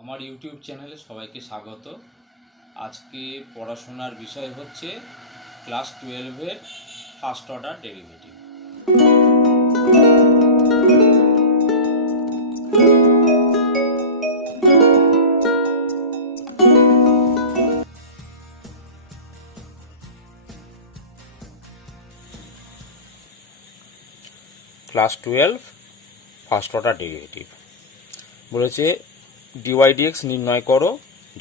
আমার ইউটিউব চ্যানেলে সবাইকে স্বাগত। আজকে পড়াশোনার বিষয় হচ্ছে ক্লাস 12-এর first order derivative. Class 12 first order derivative বলেছে ডিওয়াই ডিএক্স নির্ণয় করো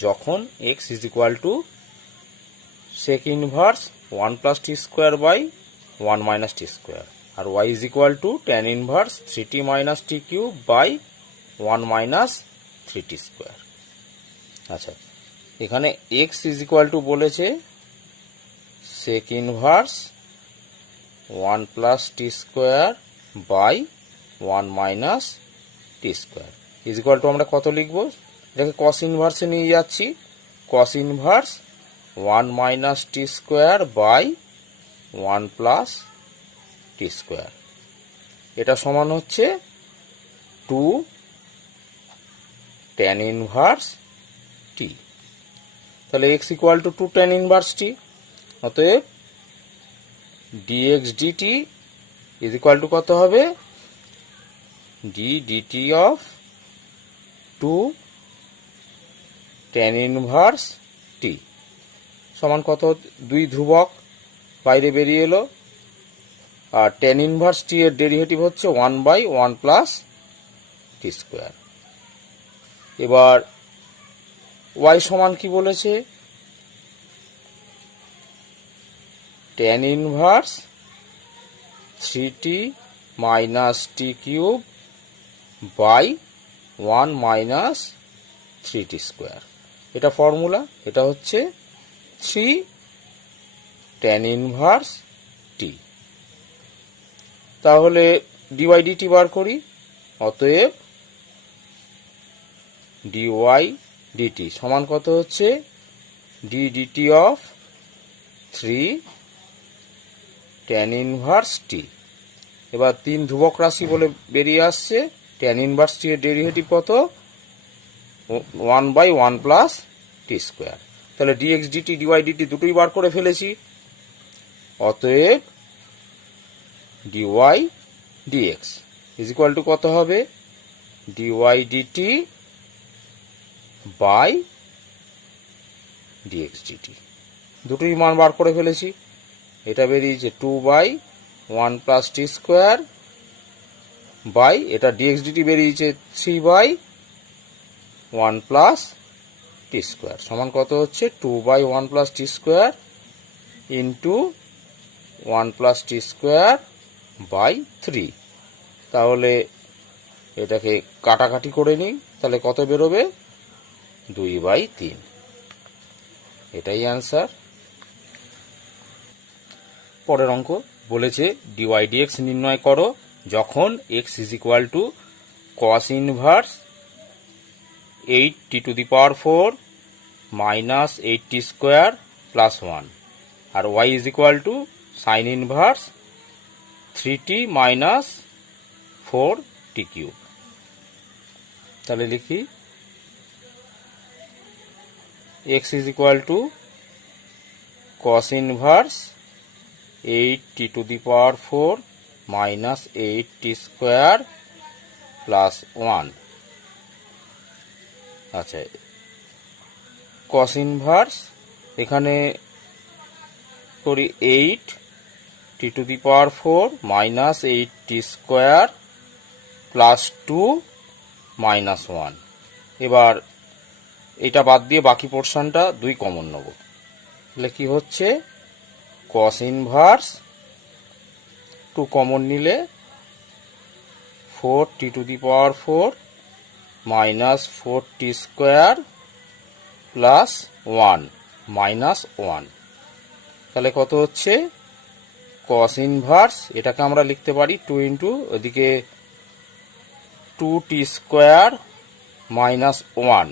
যখন x is equal to sec inverse 1 plus t square by 1 minus t square আর y is equal to tan inverse 3t minus t cube by 1 minus 3t square. আচ্ছা, এখানে x is equal to বলেছে sec inverse 1 plus t square by 1 minus t square is equal to আমরা কত লিখব? এটাকে cos ইনভার্সে নিয়ে যাচ্ছি। Cos inverse 1 minus t square by 1 plus t square, এটা সমান হচ্ছে 2 ট্যান ইনভার্স টি। তাহলে x equal to 2 tan inverse t, অতএব dx dt is equal to কত হবে? D dt of 2 tan inverse t সমান কত? 2 ধ্রুবক বাইরে বেরিয়ে এলো, আর ট্যান ইনভার্স টি এর ডেরিভেটিভ হচ্ছে 1 বাই 1 প্লাস টি স্কোয়ার। এবার ওয়াই সমান কি বলেছে? Tan inverse 3t minus t cube by 1 minus 3t square. এটা ফর্মুলা, এটা হচ্ছে 3 ট্যান ইনভার্স টি। তাহলে ডিওয়াই ডিটি বার করি, অতএব ডিওয়াই ডিটি সমান কত হচ্ছে? D dt of 3 tan inverse t. এবার 3 ধ্রুবক রাশি বলে বেরিয়ে আসছে, ট্যান ইনভার্স টি এর ডেরিভেটিভ কত? 1 বাই 1 প্লাস টি স্কোয়ার। তাহলে ডিএক্স ডিটি ডিওয়াই ডিটি দুটোই বার করে ফেলেছি, অতএব dy dx is equal to কত হবে? Dy dt by dx dt দুটোই মান বার করে ফেলেছি। এটা বেরিয়েছে 2 by 1 plus t square by, এটা ডিএক্স ডিটি বেরিয়েছে 3 বাই 1 প্লাস টি স্কোয়ার সমান কত হচ্ছে? 2 by 1 plus t square into 1 plus t square by 3। তাহলে এটাকে কাটাকাটি করে নিই, তাহলে কত বেরোবে? 2 বাই 3। এটাই অ্যান্সার। পরের অঙ্ক বলেছে ডিওয়াই ডিএক্স নির্ণয় করো যখন x is equal to cos inverse 8t to the power 4 minus 8t square plus 1 আর y is equal to sine inverse 3t minus 4t cube. তাহলে লিখি x is equal to cos inverse 8t to the power 4 minus 8t square plus 1। আচ্ছা, cos inverse এখানে করি 8t to the power 4 minus 8t square plus 2 minus 1। এবার এটা বাদ দিয়ে বাকি পোর্শনটা 2 কমন নেব, তাহলে কি হচ্ছে? কস ইনভার্স 2 কমন নিলে 4t two the power 4 minus 4t square plus 1 minus 1। তাহলে কত হচ্ছে? কস ইনভার্স এটাকে আমরা লিখতে পারি 2 ইন্টু ওদিকে 2t স্কোয়ার মাইনাস 1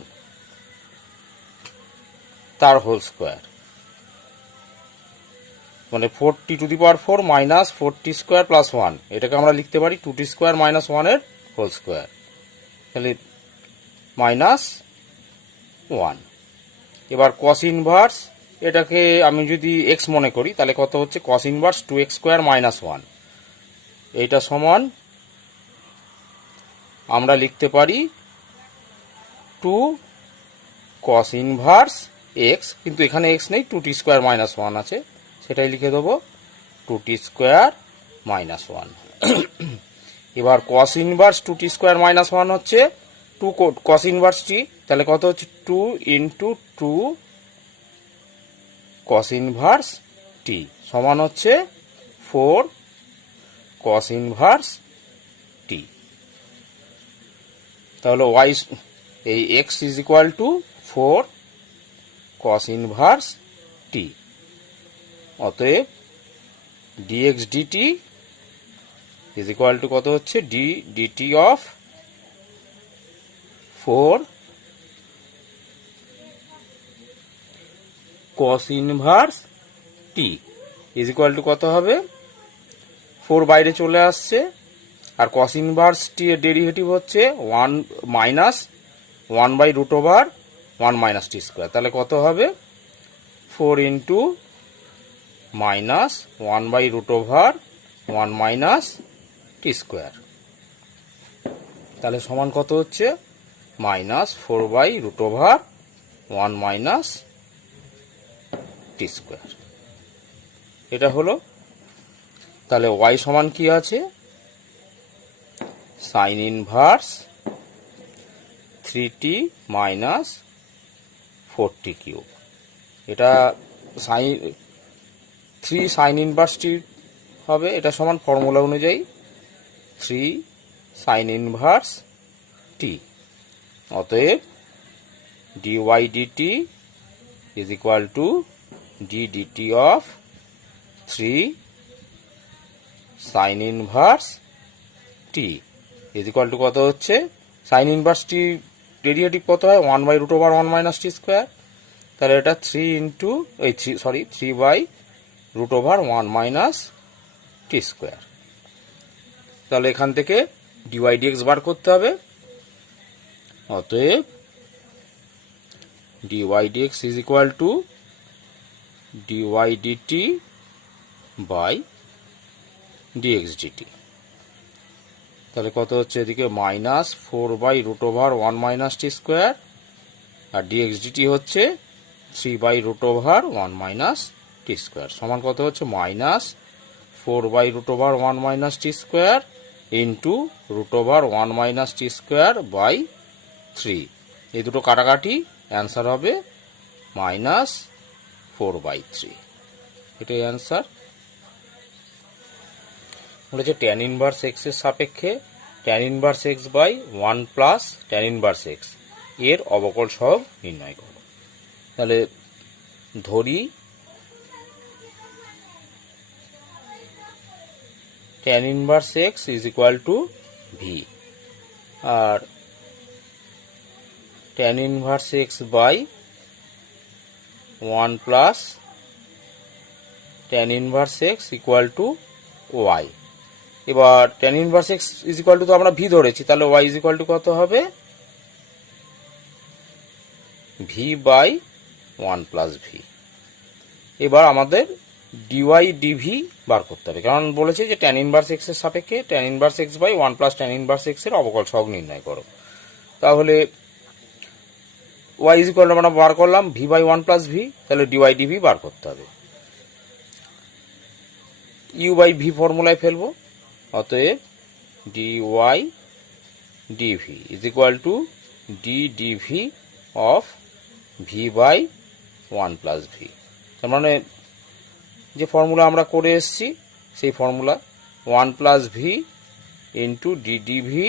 তার হোল স্কোয়ার, মানে 4t two the power 4 minus 4t square plus 1, এটাকে আমরা লিখতে পারি 2t স্কোয়ার মাইনাস 1 এর হোল স্কোয়ার। তাহলে মাইনাস 1। এবার কস ইনভার্স, এটাকে আমি যদি এক্স মনে করি তাহলে কত হচ্ছে, cos inverse 2x square minus 1। এইটা সমান আমরা লিখতে পারি 2 কস ইনভার্স এক্স, কিন্তু এখানে এক্স নেই, 2t স্কোয়ার মাইনাস 1 আছে, সেটাই লিখে দেবো 2t স্কোয়ার মাইনাস 1। এবার cos inverse 2t square minus 1 হচ্ছে 2 কস ইনভার্স টি, তাহলে কত হচ্ছে 2 ইন্টু 2 কস ইনভার্স টি সমান হচ্ছে 4 কস ইনভার্স টি। তাহলে ওয়াই এই x is equal to 4 cos inverse t. অতএব dx dt is equal to কত হচ্ছে, dt of 4 cos inverse t is equal to কত হবে, 4 বাইরে চলে আসছে, আর কস ইনভার্স টি এর ডেরিভেটিভ হচ্ছে 1 minus 1 by root over 1 minus t square. তাহলে কত হবে, 4 into minus 1 by root over 1 minus t square. তাহলে সমান কত হচ্ছে, minus 4 by root over 1 minus t square. এটা হলো। তাহলে ওয়াই সমান কি আছে, sine inverse 3t minus 4t cube. এটা সাইন 3 সাইন ইনভার্স টি হবে, এটা সমান ফর্মুলা অনুযায়ী 3 সাইন ইনভার্স টি। অতএব dy dt is equal to dt of 3 sine inverse t is equal to কত হচ্ছে, সাইন ইনভার্স টি ডেরিভেটিভ কত হয়, 1 by root over 1 minus t square. তাহলে এটা 3 into 3 by root over 1 minus t square. তাহলে এখান থেকে ডিওয়াই ডিএক্স বার করতে হবে। অতএব dy dx is equal to dy dt by dx dt. তাহলে কত হচ্ছে, এদিকে minus 4 by root over 1 minus t square, আর ডিএক্স ডিটি হচ্ছে 3 by root over 1 minus t square, সমান কত হচ্ছে, minus 4 by root over 1 minus t square into root over 1 minus t square by 3। এই দুটো কাটাকাটি, অ্যান্সার হবে মাইনাস 4 বাই 3। এটাই অ্যান্সার। বলেছে ট্যান ইনভার্স এক্স এর সাপেক্ষে tan inverse x by 1 plus tan inverse x এর অবকল সহগ নির্ণয় করো। তাহলে ধরি tan inverse x is equal to v, আর tan inverse x by 1 plus tan inverse x equal to y. এবার tan inverse x is equal to তো আমরা ভি ধরেছি, তাহলে ওয়াই ইজ ইকুয়াল টু কত হবে, ভি বাই 1 প্লাস ভি। এবার আমাদের ডিওয়াই ডিভি বার করতে হবে, কারণ বলেছে যে ট্যান ইনভার্স এক্স এর সাপেক্ষে tan inverse x by 1 plus tan inverse x এর অবকল সহগ নির্ণয় করো। তাহলে ওয়াই ইজ ইকুয়াল টু আমরা বার করলাম ভি বাই 1 প্লাস ভি, তাহলে ডিওয়াই ডিভি বার করতে হবে। ইউ বাই ভি ফর্মুলায় ফেলবো। অতএব dy dv is equal to dv of v by 1 plus v. তার মানে যে ফর্মুলা আমরা করে এসেছি সেই formula 1 plus v into dv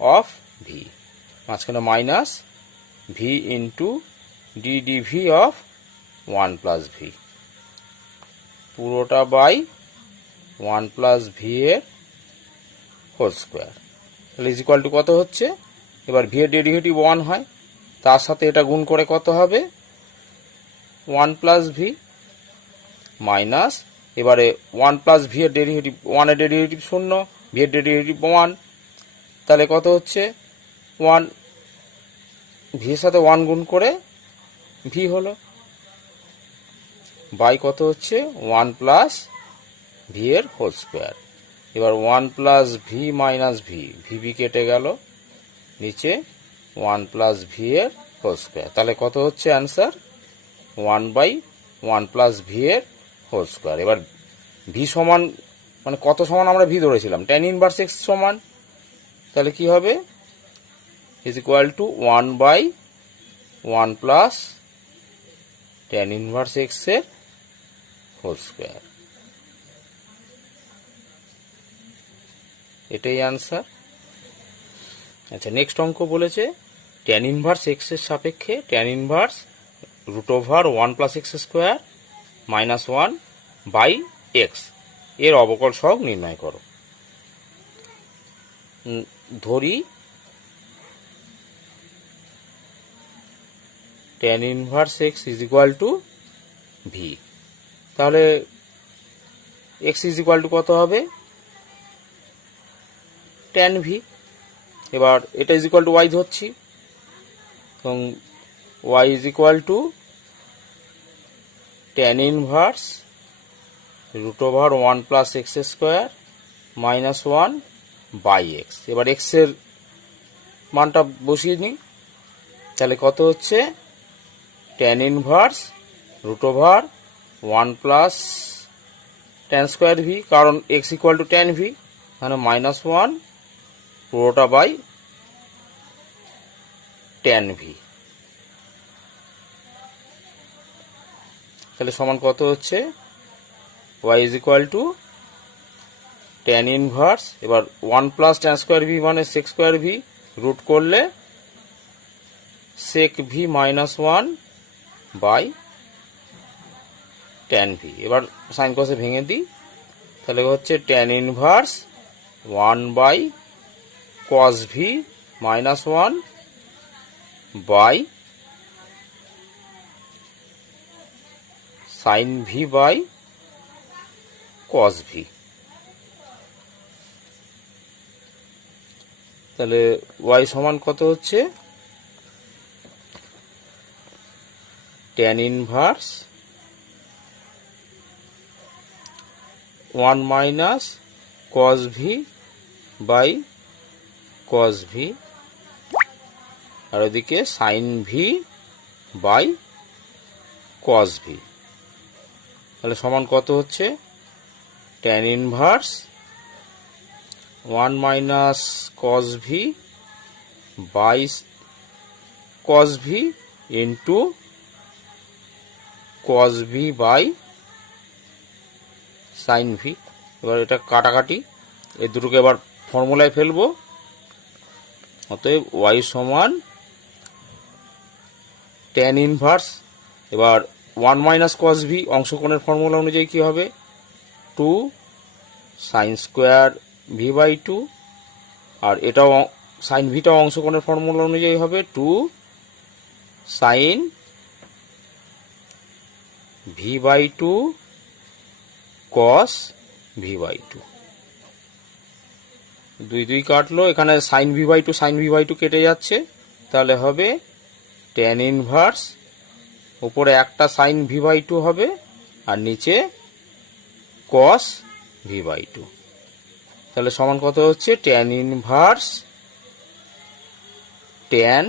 of v, মাঝখানে minus v into dv of 1 plus v, পুরোটা বাই 1 প্লাস ভি এর হোল স্কোয়ার। তাহলে ইজ ইকুয়াল টু কত হচ্ছে, এবার ভি এর ডেরিভেটিভ 1 হয়, তার সাথে এটা গুণ করে কত হবে, 1 প্লাস ভি মাইনাস, এবারে 1 প্লাস ভি এর ডেরিভেটিভ 1 এর ডেরিভেটিভ 0, ভি এর ডেরিভেটিভ 1, তাহলে কত হচ্ছে 1 ভি এর সাথে 1 গুণ করে ভি হলো, বাই কত হচ্ছে 1 প্লাস ভি এর হোল স্কোয়ার। এবার 1 plus V minus V, V কেটে গেল, নিচে 1 প্লাস ভি এর হোল স্কোয়ার। তাহলে কত হচ্ছে অ্যান্সার 1/1 প্লাস ভি এর হোল স্কোয়ার। এবার ভি সমান মানে কত সমান আমরা ভি ধরেছিলাম, tan ইনভার্স এক্স সমান, তাহলে কি হবে is equal two 1/1 plus tan inverse x এর হোল স্কোয়ার। এটাই আনসার। আচ্ছা, নেক্সট অঙ্ক বলেছে tan ইনভার্স এক্স এর সাপেক্ষে tan inverse √1 plus x square minus 1/x এর অবকল সহগ নির্ণয় করো। ধরি tan inverse x is equal to V, তাহলে এক্স ইজ ইকুয়াল টু কত হবে tan ভি। এবার এটা ইজ ইকুয়াল টু ওয়াই ধরছি, এবং y is equal to tan inverse √1 plus x square minus 1/x। এবার এক্স এর মানটা বসিয়ে নিই, তাহলে কত হচ্ছে tan inverse √1 plus tan square v, কারণ x equal to tan v, মানে মাইনাস 1 পুরোটা বাই tan ভি। তাহলে সমান কত হচ্ছে y is equal to tan inverse, এবার 1 প্লাস tan স্কোয়ার ভি মানে sec স্কোয়ার ভি, রুট করলে sec v minus 1 by tan v. এবার সাইন কসে ভেঙে দিই, তাহলে হচ্ছে tan inverse 1/cos v minus 1 by sine v by cos v. তাহলে y সমান কত হচ্ছে tan inverse 1 minus cos v by cos v, আর ওদিকে sine v by cos v. তাহলে সমান কত হচ্ছে tan inverse 1 minus cos v by cos v into cos v by sine v. এবার এটা কাটাকাটি, এই দুটোকে এবার ফর্মুলায় ফেলবো। অতএব y সমান tan ইনভার্স, এবার 1 মাইনাস cos ভি অংশকোণের ফর্মুলা অনুযায়ী কি হবে 2 সাইন স্কোয়ার ভি বাই 2, আর এটাও সাইন ভিটাও অংশকোণের ফর্মুলা অনুযায়ী হবে 2 sine v by 2 cos v by 2। 2 2 কাটলো, এখানে sine v by 2 sine v by 2 কেটে যাচ্ছে, তাহলে হবে tan ইনভার্স, উপরে একটা সাইন ভি বাই 2 হবে আর নিচে cos ভি বাই 2। তাহলে সমান কত হচ্ছে tan inverse tan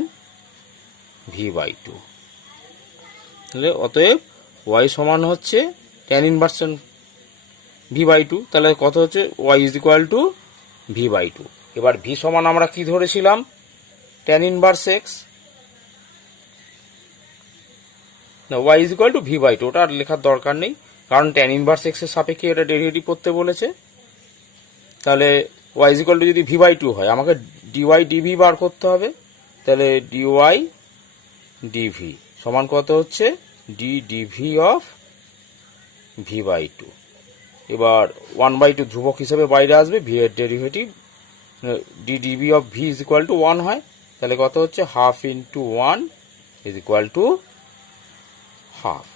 v by 2। তাহলে অতএব y সমান হচ্ছে tan ইনভার্স ভি বাই 2, তাহলে কত হচ্ছে y is equal to v by 2। এবার ভি সমান আমরা কি ধরেছিলাম tan ইনভার্স এক্স, না y is equal to v by 2, ওটা আর লেখার দরকার নেই, কারণ tan ইনভার্স এক্স এর সাপেক্ষে এটা ডেরিভেটিভ করতে বলেছে। তাহলে y ইজ ইকুয়াল টু যদি ভি বাই 2 হয়, আমাকে dy ডিভি বার করতে হবে, তাহলে dy ডিভি সমান কত হচ্ছে d dv of v by 2। এবার 1/2 ধ্রুবক হিসেবে বাইরে আসবে, ভি এর derivative d dv of v is equal to 1 হয়, তাহলে কত হচ্ছে half into 1 is equal to half.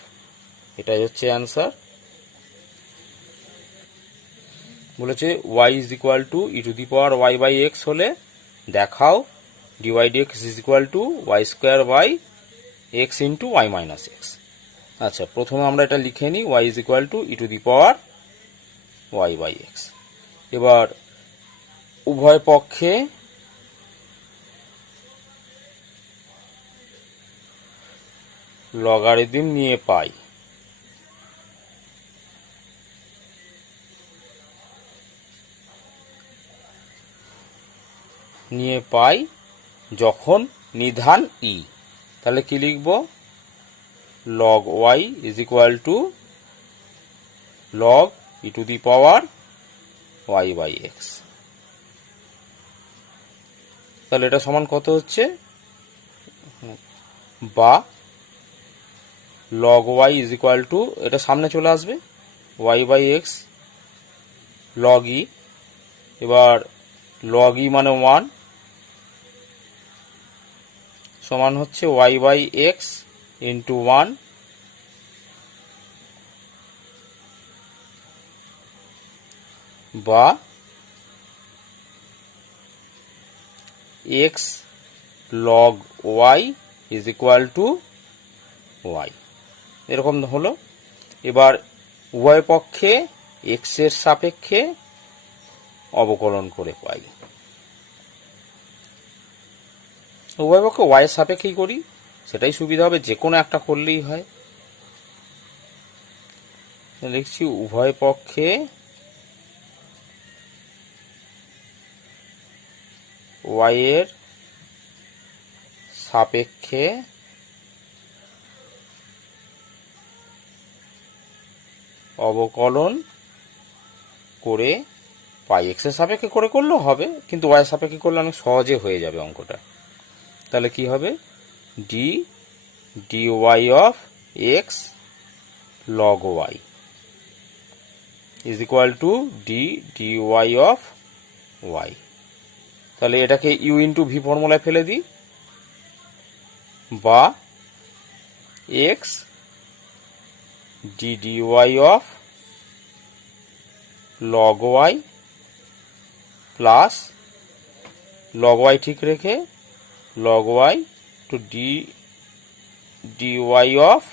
এটাই হচ্ছে অ্যান্সার। বলেছে y is equal to e to the power y by x হলে দেখাও dy dx is equal to y square by x into y minus x. আচ্ছা, প্রথমে আমরা এটা লিখে নিই, y is equal to e to the power y by x. এবার উভয় পক্ষে লগারিদম নিয়ে পাই যখন নিধান ই, তাহলে কি লিখব, log y is equal to log e to the power y by x. তাহলে এটা সমান কত হচ্ছে, বা log y is equal to, এটা সামনে চলে আসবে, y by x log e. এবার লগ ই মানে 1 সমান হচ্ছে ওয়াই বাই এক্স ইন্টু 1 বা x log y is equal to y, এরকম হলো। এবার উভয় পক্ষে এক্স এর সাপেক্ষে অবকলন করে পাই। উভয় পক্ষে ওয়াই এর সাপেক্ষেই করি, সেটাই সুবিধা হবে, যে কোনো একটা করলেই হয়। লিখছি উভয় পক্ষে ওয়াই এর সাপেক্ষে অবকলন করে পাই। এক্স এর সাপেক্ষে করে করলেও হবে, কিন্তু ওয়াই এর সাপেক্ষে করলে অনেক সহজে হয়ে যাবে অঙ্কটা। তাহলে কি হবে, d d y of x log y is equal to d d y of y. তাহলে এটাকে ইউ ইন্টু ভি ফর্মুলায় ফেলে দিই, বা x d d y of log y plus log y ঠিক রেখে log y to d d y of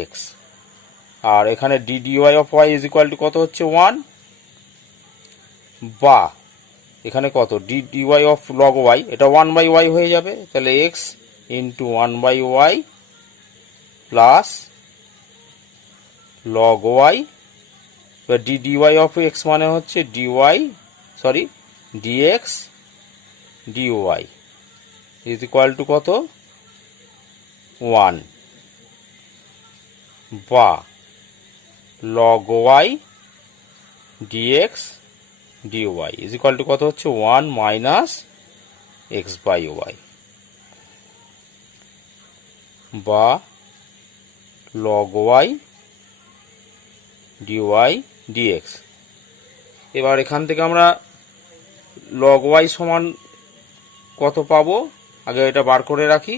x. আর এখানে d d y of y is equal to কত হচ্ছে 1, বা এখানে কত d d y of log Y, এটা 1 বাই ওয়াই হয়ে যাবে, তাহলে এক্স into 1 by y plus log y. এবার d d y of x মানে হচ্ছে dy sorry dx dy is equal to কত 1, বা log y dx dy is equal to কত হচ্ছে 1 মাইনাস এক্স বাই ওয়াই, বা লগ ওয়াই ডিওয়াই ডিএক্স। এবার এখান থেকে আমরা লগ ওয়াই সমান কত পাবো, আগে এটা বার করে রাখি,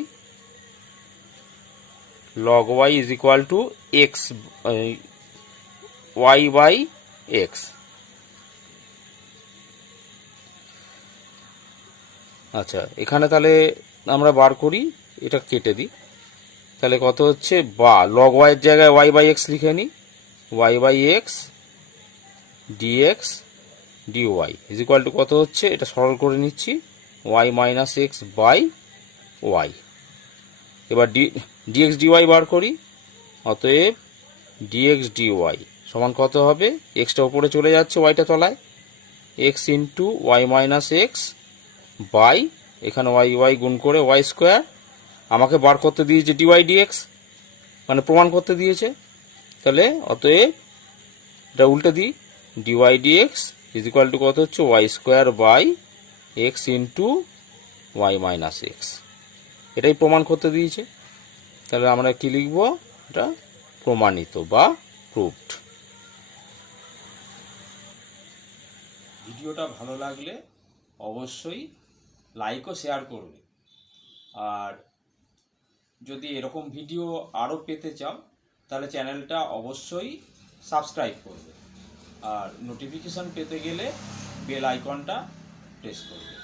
log y is equal to x y by x. আচ্ছা, এখানে তাহলে আমরা বার করি, এটা কেটে দিই, তাহলে কত হচ্ছে, বা লগ ওয়াইয়ের জায়গায় ওয়াই বাই এক্স লিখে নিই, y by x dx dy is equal to কত হচ্ছে, এটা সরল করে নিচ্ছি, y minus x by y. এবার ডিএক্স ডিওয়াই বার করি, অতএব ডিএক্স ডিওয়াই সমান কত হবে, এক্সটা উপরে চলে যাচ্ছে, ওয়াইটা তলায়, x into y minus x by, এখানে ওয়াই ওয়াই গুণ করে ওয়াই স্কোয়ার। আমাকে বার করতে দিয়েছে ডিওয়াই ডিএক্স, মানে প্রমাণ করতে দিয়েছে, তাহলে অতএব এটা উল্টে দিই, dy dx is equal to কত হচ্ছে, y square by x into y minus x, এটাই প্রমাণ করতে দিয়েছে। তাহলে আমরা কি লিখব, এটা প্রমাণিত বা প্রুভড। ভিডিওটা ভালো লাগলে অবশ্যই লাইক ও শেয়ার করবে, আর যদি এরকম ভিডিও আরও পেতে চাও তাহলে চ্যানেলটা অবশ্যই সাবস্ক্রাইব করবে, আর নোটিফিকেশন পেতে গেলে বেল আইকনটা প্রেস করবে।